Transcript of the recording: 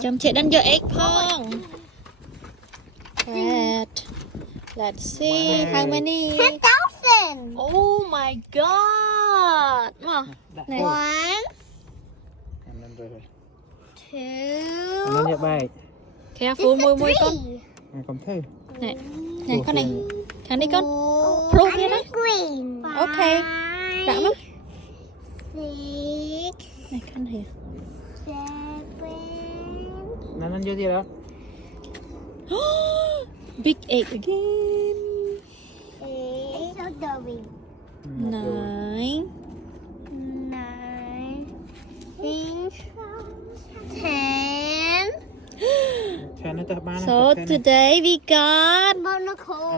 chấm chế đánh vô egg phong. Red. Let's see how many. 10,000. Oh my god. Này. 1, อันนั้นเลย 2, อันนั้นเยอะไป Careful môi môi con. อ่ะคอมเทอร์ Này. Này con này. Thằng đi con. 4, Proof here đó. green. Okay. Đã lắm. 6, Này con này. 7, นั้นเยอะที่แล้ว Big egg again. 8, so doing. 9. 9, 10. แค่นั้นจะบ้านนะ So today we got Monaco.